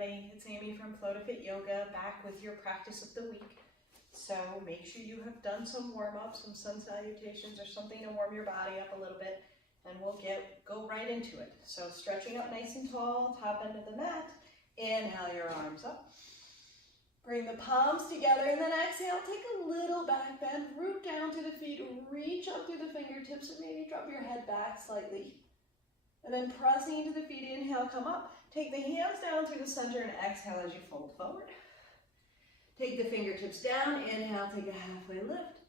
everybody. It's Amy from Flow to Fit Yoga, back with your practice of the week. So make sure you have done some warm-ups, some sun salutations or something to warm your body up a little bit, and we'll go right into it. So stretching up nice and tall, top end of the mat. Inhale your arms up. Bring the palms together and then exhale, take a little back bend, root down to the feet, reach up through the fingertips and maybe drop your head back slightly. And then pressing into the feet, inhale, come up. Take the hands down through the center and exhale as you fold forward. Take the fingertips down, inhale, take a halfway lift.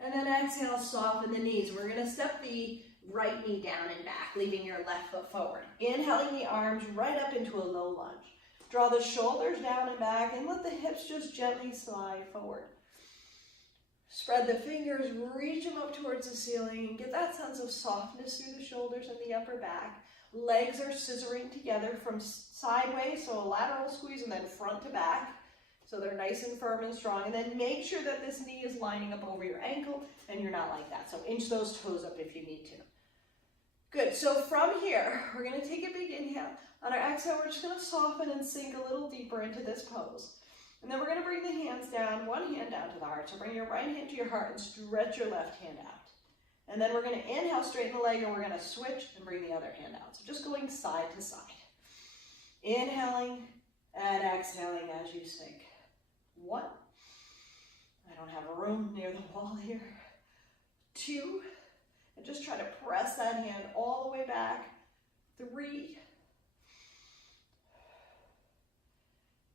And then exhale, soften the knees. We're gonna step the right knee down and back, leaving your left foot forward. Inhaling the arms right up into a low lunge. Draw the shoulders down and back and let the hips just gently slide forward. Spread the fingers, reach them up towards the ceiling, and get that sense of softness through the shoulders and the upper back. Legs are scissoring together from sideways, so a lateral squeeze, and then front to back. So they're nice and firm and strong. And then make sure that this knee is lining up over your ankle, and you're not like that. So inch those toes up if you need to. Good, so from here, we're gonna take a big inhale. On our exhale, we're just gonna soften and sink a little deeper into this pose. And then we're gonna bring the hands down, one hand down to the heart. So bring your right hand to your heart and stretch your left hand out. And then we're gonna inhale, straighten the leg, and we're gonna switch and bring the other hand out. So just going side to side. Inhaling and exhaling as you sink. 1. I don't have a room near the wall here. 2. And just try to press that hand all the way back. 3.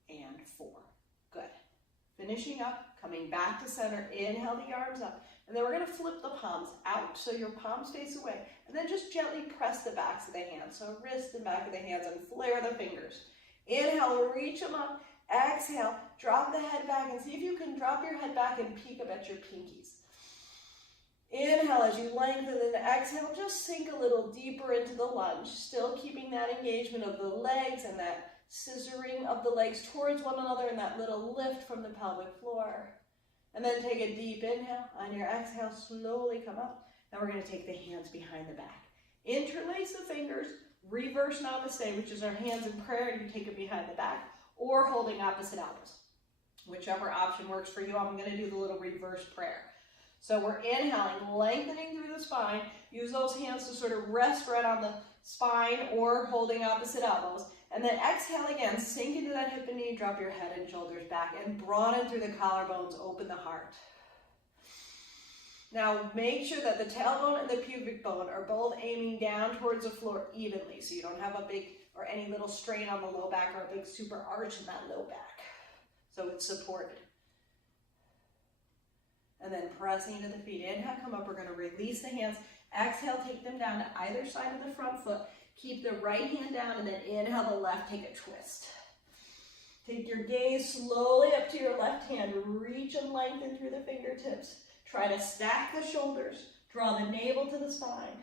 And 4. Good. Finishing up, coming back to center, inhale the arms up, and then we're gonna flip the palms out so your palms face away, and then just gently press the backs of the hands, so wrist and back of the hands, and flare the fingers. Inhale, reach them up, exhale, drop the head back, and see if you can drop your head back and peek up at your pinkies. Inhale as you lengthen, and exhale, just sink a little deeper into the lunge, still keeping that engagement of the legs and that scissoring of the legs towards one another and that little lift from the pelvic floor. And then take a deep inhale. On your exhale, slowly come up. Now we're going to take the hands behind the back. Interlace the fingers, reverse namaste, which is our hands in prayer, and you take it behind the back, or holding opposite elbows. Whichever option works for you. I'm going to do the little reverse prayer. So we're inhaling, lengthening through the spine. Use those hands to sort of rest right on the spine or holding opposite elbows. And then exhale again, sink into that hip and knee, drop your head and shoulders back, and broaden through the collarbones, open the heart. Now make sure that the tailbone and the pubic bone are both aiming down towards the floor evenly, so you don't have a big or any little strain on the low back or a big super arch in that low back. So it's supported. And then pressing into the feet. Inhale, come up. We're going to release the hands. Exhale, take them down to either side of the front foot. Keep the right hand down, and then inhale the left, take a twist. Take your gaze slowly up to your left hand. Reach and lengthen through the fingertips. Try to stack the shoulders. Draw the navel to the spine.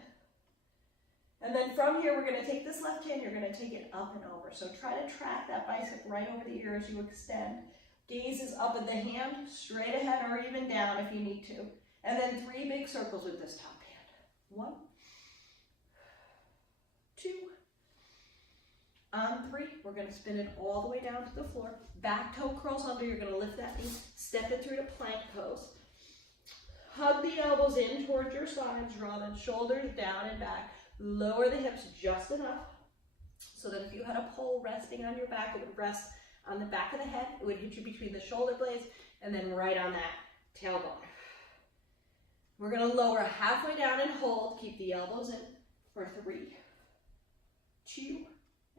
And then from here, we're going to take this left hand, you're going to take it up and over. So try to track that bicep right over the ear as you extend. Gaze is up at the hand, straight ahead or even down if you need to. And then 3 big circles with this top hand. 1, 2, on 3, we're going to spin it all the way down to the floor. Back toe curls under, you're going to lift that knee, step it through to plank pose. Hug the elbows in towards your sides, draw the shoulders down and back. Lower the hips just enough so that if you had a pole resting on your back, it would rest on the back of the head. It would hit you between the shoulder blades and then right on that tailbone. We're going to lower halfway down and hold. Keep the elbows in for 3, 2,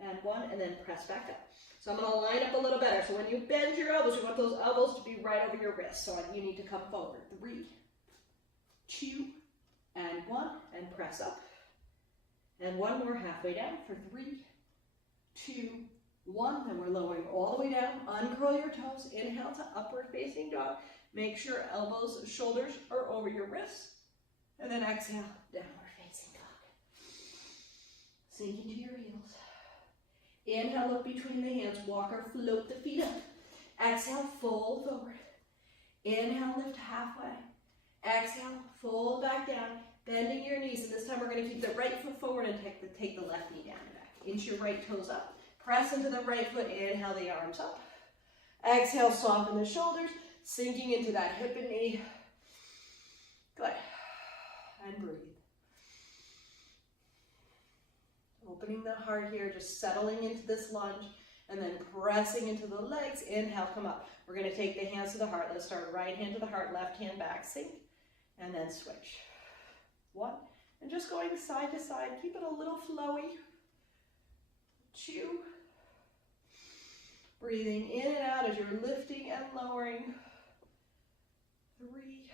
and 1, and then press back up. So I'm going to line up a little better. So when you bend your elbows, you want those elbows to be right over your wrists. So you need to come forward. 3, 2, and 1, and press up. And 1 more halfway down for 3, 2, 1. Then we're lowering all the way down. Uncurl your toes. Inhale to upward facing dog. Make sure elbows, shoulders are over your wrists. And then exhale, downward facing dog. Sink into your heels. Inhale, look between the hands. Walk or float the feet up. Exhale, fold forward. Inhale, lift halfway. Exhale, fold back down. Bending your knees, and this time we're going to keep the right foot forward and take the left knee down and back. Inch your right toes up. Press into the right foot, inhale the arms up. Exhale, soften the shoulders, sinking into that hip and knee. Good. And breathe. Opening the heart here, just settling into this lunge, and then pressing into the legs. Inhale, come up. We're going to take the hands to the heart. Let's start right hand to the heart, left hand back, sink, and then switch. 1, and just going side to side. Keep it a little flowy. 2, breathing in and out as you're lifting and lowering. 3,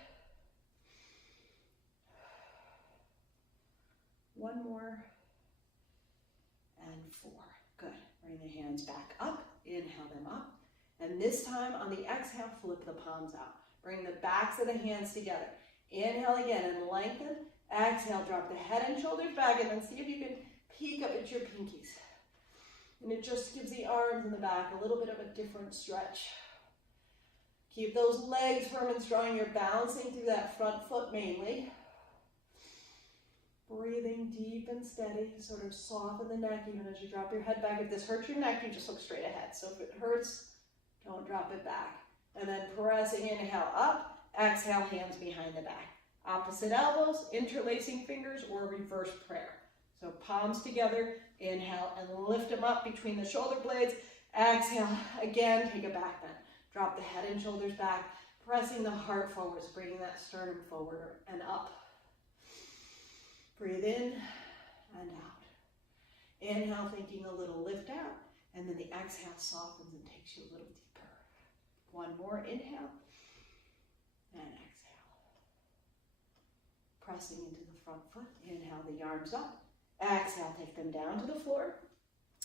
1 more, and 4. Good. Bring the hands back up. Inhale them up. And this time on the exhale, flip the palms out. Bring the backs of the hands together. Inhale again and lengthen. Exhale, drop the head and shoulders back, and then see if you can peek up at your pinkies. And it just gives the arms and the back a little bit of a different stretch. Keep those legs firm and strong. You're balancing through that front foot mainly. Breathing deep and steady. Sort of soften the neck even as you drop your head back. If this hurts your neck, you just look straight ahead. So if it hurts, don't drop it back. And then pressing, inhale up. Exhale, hands behind the back. Opposite elbows, interlacing fingers, or reverse prayer. So palms together, inhale, and lift them up between the shoulder blades. Exhale, again, take a back bend. Drop the head and shoulders back, pressing the heart forwards, bringing that sternum forward and up. Breathe in and out. Inhale, thinking a little lift out, and then the exhale softens and takes you a little deeper. 1 more, inhale, and exhale. Pressing into the front foot, inhale the arms up. Exhale, take them down to the floor.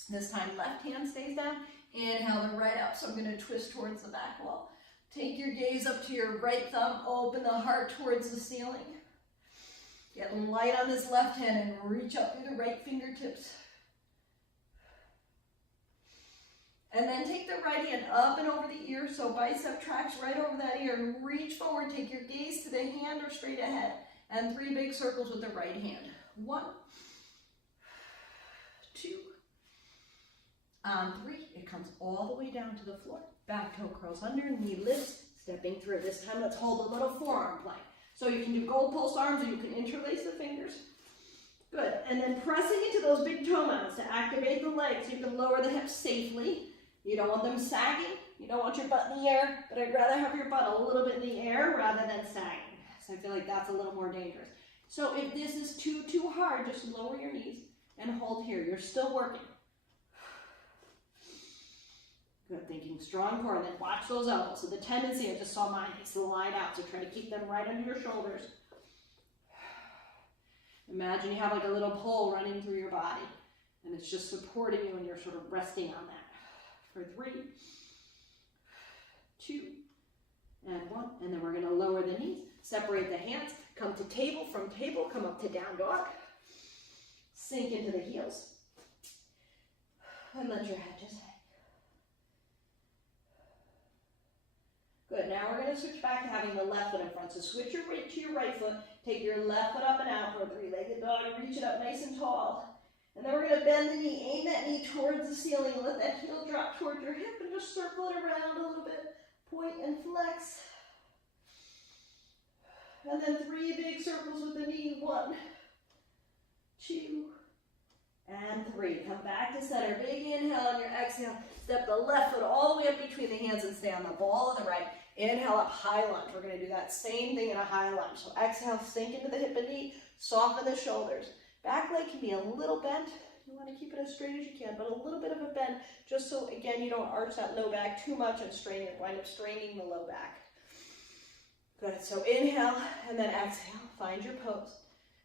This time, left hand stays down. Inhale the right up, so I'm going to twist towards the back wall. Take your gaze up to your right thumb. Open the heart towards the ceiling. Get light on this left hand and reach up through the right fingertips. And then take the right hand up and over the ear, so bicep tracks right over that ear, and reach forward. Take your gaze to the hand or straight ahead. And 3 big circles with the right hand. 1, 2, on 3. It comes all the way down to the floor. Back toe curls under, knee lifts, stepping through. This time, let's hold a little forearm plank. So you can do goalpost arms, or you can interlace the fingers. Good. And then pressing into those big toe mounts to activate the legs. You can lower the hips safely. You don't want them sagging. You don't want your butt in the air, but I'd rather have your butt a little bit in the air rather than sagging. So I feel like that's a little more dangerous. So if this is too hard, just lower your knees and hold here. You're still working. Good, thinking strong core, and then watch those elbows. So the tendency, I just saw mine, is to line out, so try to keep them right under your shoulders. Imagine you have like a little pole running through your body, and it's just supporting you, and you're sort of resting on that. For 3, 2, and 1, and then we're going to lower the knees, separate the hands, come to table, from table, come up to down dog, sink into the heels, and let your head just hang. Good, now we're going to switch back to having the left foot in front, so switch your weight to your right foot, take your left foot up and out for a 3-legged dog, reach it up nice and tall, and then we're going to bend the knee, aim that knee towards the ceiling, let that heel drop towards your hip, and just circle it around a little bit, point and flex. And then 3 big circles with the knee. 1, 2, and 3. Come back to center. Big inhale on your exhale. Step the left foot all the way up between the hands and stay on the ball of the right. Inhale up, high lunge. We're going to do that same thing in a high lunge. So exhale, sink into the hip and knee. Soften the shoulders. Back leg can be a little bent. You want to keep it as straight as you can, but a little bit of a bend, just so, again, you don't arch that low back too much and wind up straining the low back. Good, so inhale and then exhale, find your pose.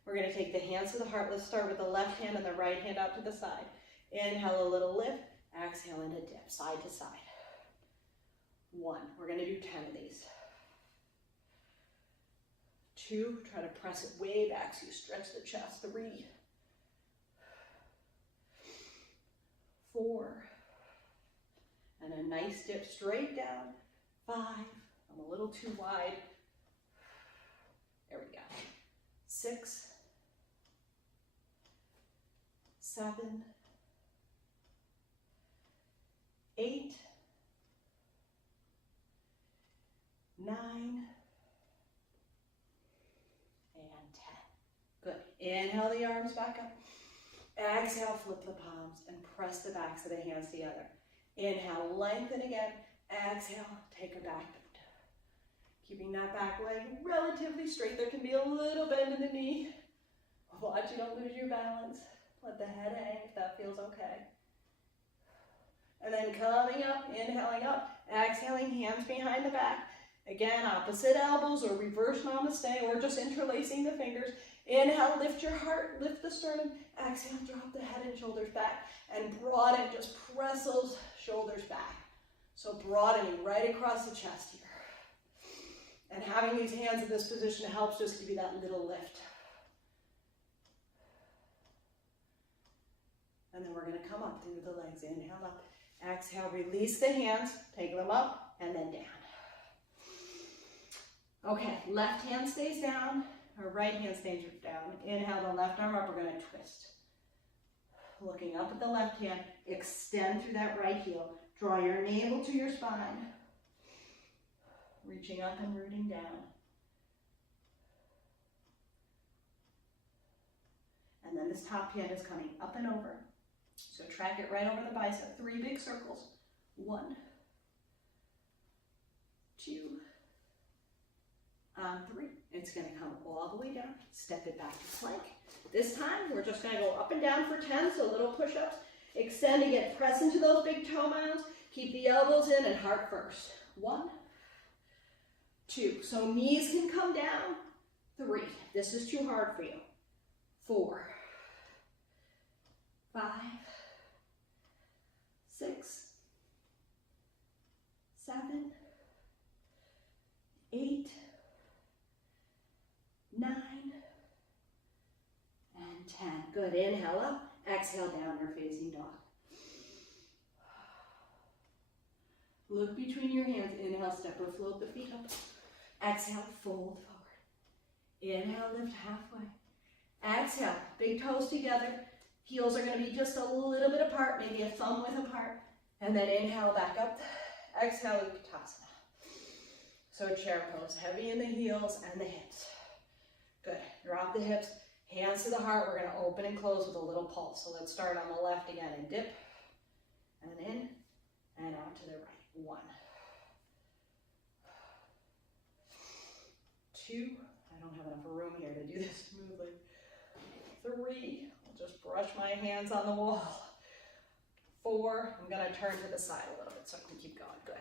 We're going to take the hands to the heart. Let's start with the left hand and the right hand out to the side. Inhale, a little lift. Exhale, and a dip, side to side. 1, we're going to do 10 of these. 2, try to press it way back so you stretch the chest. 3, 4, and a nice dip straight down. 5, I'm a little too wide. There we go. 6, 7, 9, and 10. Good. Inhale the arms back up. Exhale, flip the palms and press the backs of the hands together. Inhale, lengthen again. Exhale, take a back bend. Keeping that back leg relatively straight. There can be a little bend in the knee. Watch you don't lose your balance. Let the head hang if that feels okay. And then coming up, inhaling up, exhaling, hands behind the back. Again, opposite elbows or reverse namaste or just interlacing the fingers. Inhale, lift your heart, lift the sternum. Exhale, drop the head and shoulders back and broaden, just press those shoulders back. So broadening right across the chest here. And having these hands in this position helps just give you that little lift. And then we're going to come up through the legs. Inhale up. Exhale, release the hands. Take them up and then down. Okay, left hand stays down. Or right hand stays down. Inhale the left arm up. We're going to twist. Looking up at the left hand. Extend through that right heel. Draw your navel to your spine. Reaching up and rooting down. And then this top hand is coming up and over. So track it right over the bicep. 3 big circles. 1, 2, 3. It's going to come all the way down. Step it back to plank. This time, we're just going to go up and down for 10, so little push-ups. Extend again. Press into those big toe mounds. Keep the elbows in and heart first. 1, 2. So knees can come down. 3. This is too hard for you. 4, 5, 6, 7, 8, 9, and 10. Good. Inhale up. Exhale, downward facing dog. Look between your hands. Inhale, step or float the feet up. Exhale, fold forward. Inhale, lift halfway. Exhale, big toes together. Heels are going to be just a little bit apart, maybe a thumb width apart. And then inhale, back up. Exhale, Utkatasana. So chair pose, heavy in the heels and the hips. Good. Drop the hips, hands to the heart. We're going to open and close with a little pulse. So let's start on the left again and dip. And in and out to the right. 1, 2. I don't have enough room here to do this smoothly. 3. I'll just brush my hands on the wall. 4. I'm going to turn to the side a little bit so I can keep going. Good.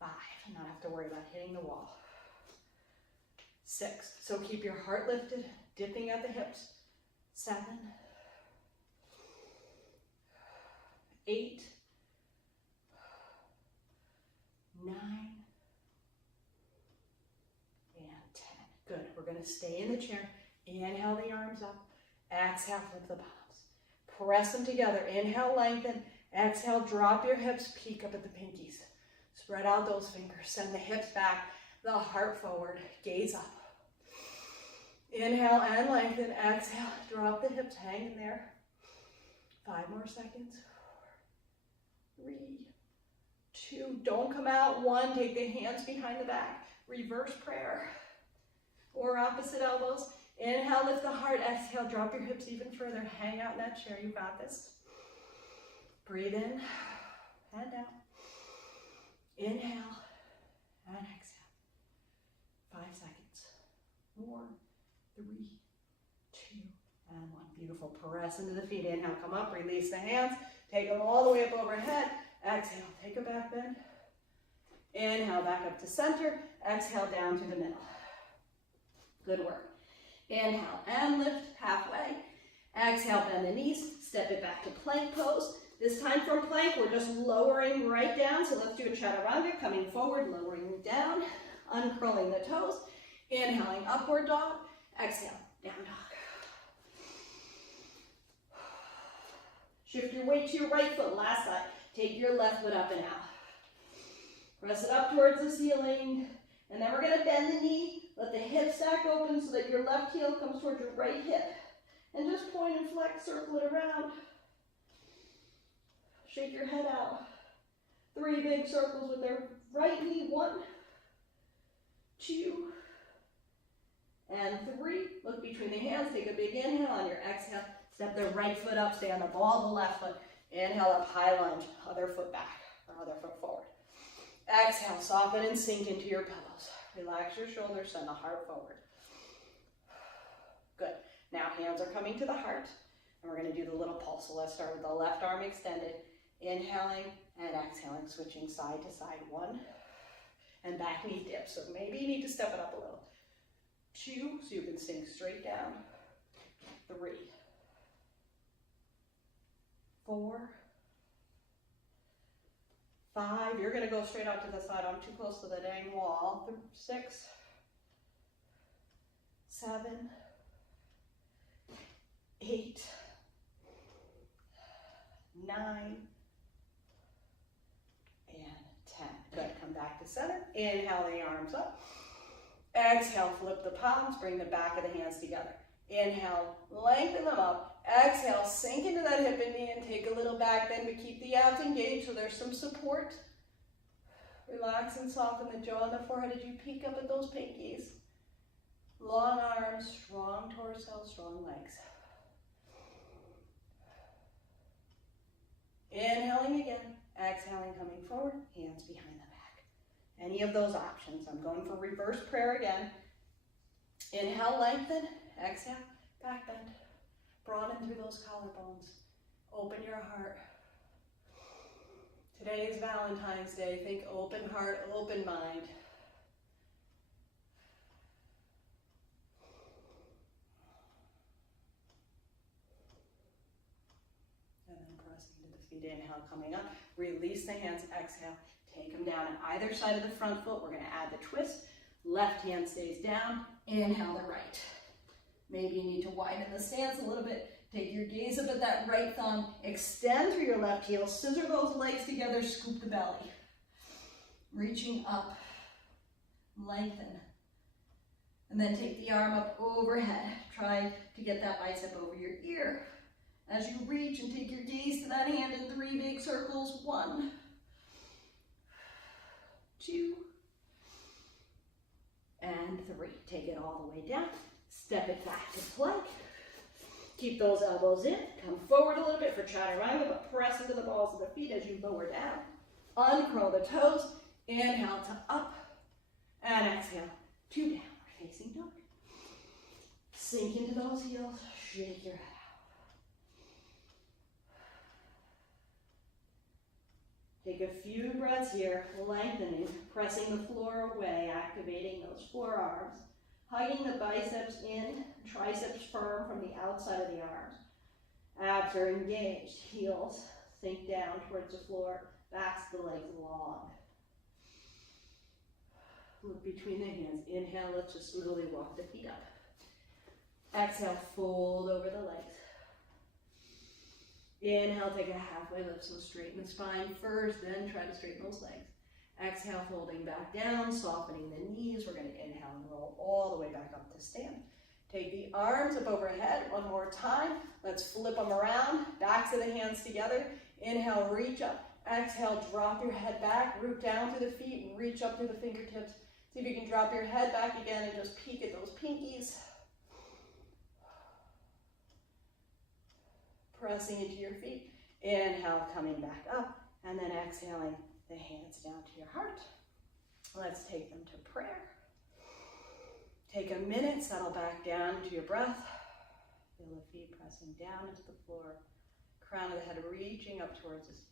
5. Not have to worry about hitting the wall. 6. So keep your heart lifted, dipping at the hips. 7. 8. 9. And 10. Good. We're going to stay in the chair. Inhale the arms up. Exhale, flip the palms. Press them together. Inhale, lengthen. Exhale, drop your hips. Peek up at the pinkies. Spread out those fingers. Send the hips back. The heart forward. Gaze up. Inhale and lengthen. Exhale. Drop the hips. Hang in there. 5 more seconds. 4, 3, 2. Don't come out. 1. Take the hands behind the back. Reverse prayer. Or opposite elbows. Inhale, lift the heart. Exhale, drop your hips even further. Hang out in that chair. You got this. Breathe in and out. Inhale and exhale. 5 seconds. 4, 3, 2, and 1. Beautiful. Press into the feet. Inhale, come up. Release the hands. Take them all the way up overhead. Exhale, take a back bend. Inhale, back up to center. Exhale, down to the middle. Good work. Inhale and lift halfway. Exhale, bend the knees. Step it back to plank pose. This time from plank, we're just lowering right down. So let's do a chaturanga. Coming forward, lowering down, uncurling the toes. Inhaling, upward dog. Exhale, down dog. Shift your weight to your right foot. Last side. Take your left foot up and out. Press it up towards the ceiling. And then we're going to bend the knee. Let the hip stack open so that your left heel comes towards your right hip. And just point and flex, circle it around. Shake your head out. 3 big circles with their right knee. 1, 2, and 3. Look between the hands, take a big inhale. On your exhale, step the right foot up, stay on the ball of the left foot. Inhale up, high lunge, other foot back, or other foot forward. Exhale, soften and sink into your pillows. Relax your shoulders, send the heart forward. Good. Now hands are coming to the heart, and we're going to do the little pulse. So let's start with the left arm extended, inhaling and exhaling, switching side to side. 1, and back knee dip. So maybe you need to step it up a little. 2, so you can sink straight down. 3, 4, 5, you're going to go straight out to the side. I'm too close to the dang wall. 6, 7, 8, 9, and 10. Good. Come back to center. Inhale the arms up. Exhale, flip the palms, bring the back of the hands together. Inhale, lengthen them up. Exhale, sink into that hip and knee and take a little back bend, but keep the abs engaged so there's some support. Relax and soften the jaw and the forehead as you peek up at those pinkies. Long arms, strong torso, strong legs. Inhaling again, exhaling, coming forward, hands behind the back. Any of those options. I'm going for reverse prayer again. Inhale, lengthen. Exhale, back bend. Broaden through those collarbones. Open your heart. Today is Valentine's Day. Think open heart, open mind. And then pressing into the feet. Inhale, coming up. Release the hands. Exhale. Take them down on either side of the front foot. We're going to add the twist. Left hand stays down. Inhale the right. Maybe you need to widen the stance a little bit. Take your gaze up at that right thumb. Extend through your left heel. Scissor those legs together. Scoop the belly. Reaching up. Lengthen. And then take the arm up overhead. Try to get that bicep over your ear. As you reach and take your gaze to that hand in 3 big circles. 1, 2, and 3. Take it all the way down. Step it back to plank. Keep those elbows in. Come forward a little bit for chaturanga, but press into the balls of the feet as you lower down. Uncurl the toes. Inhale to up. And exhale to downward facing dog. Sink into those heels. Shake your head out. Take a few breaths here, lengthening, pressing the floor away, activating those forearms. Hugging the biceps in, triceps firm from the outside of the arms. Abs are engaged, heels sink down towards the floor, backs of the legs long. Look between the hands. Inhale, let's just slowly walk the feet up. Exhale, fold over the legs. Inhale, take a halfway lift, so straighten the spine first, then try to straighten those legs. Exhale, folding back down, softening the knees. We're going to inhale and roll all the way back up to stand. Take the arms up overhead one more time. Let's flip them around, backs of the hands together. Inhale, reach up. Exhale, drop your head back, root down through the feet, reach up through the fingertips. See if you can drop your head back again and just peek at those pinkies. Pressing into your feet. Inhale, coming back up, and then exhaling the hands down to your heart. Let's take them to prayer. Take a minute, settle back down to your breath. Feel the feet pressing down into the floor. Crown of the head reaching up towards the ceiling.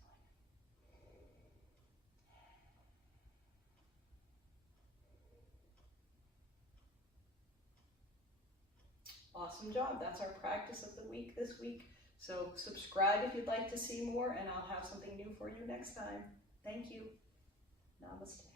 Awesome job. That's our practice of the week this week. So subscribe if you'd like to see more, and I'll have something new for you next time. Thank you. Namaste.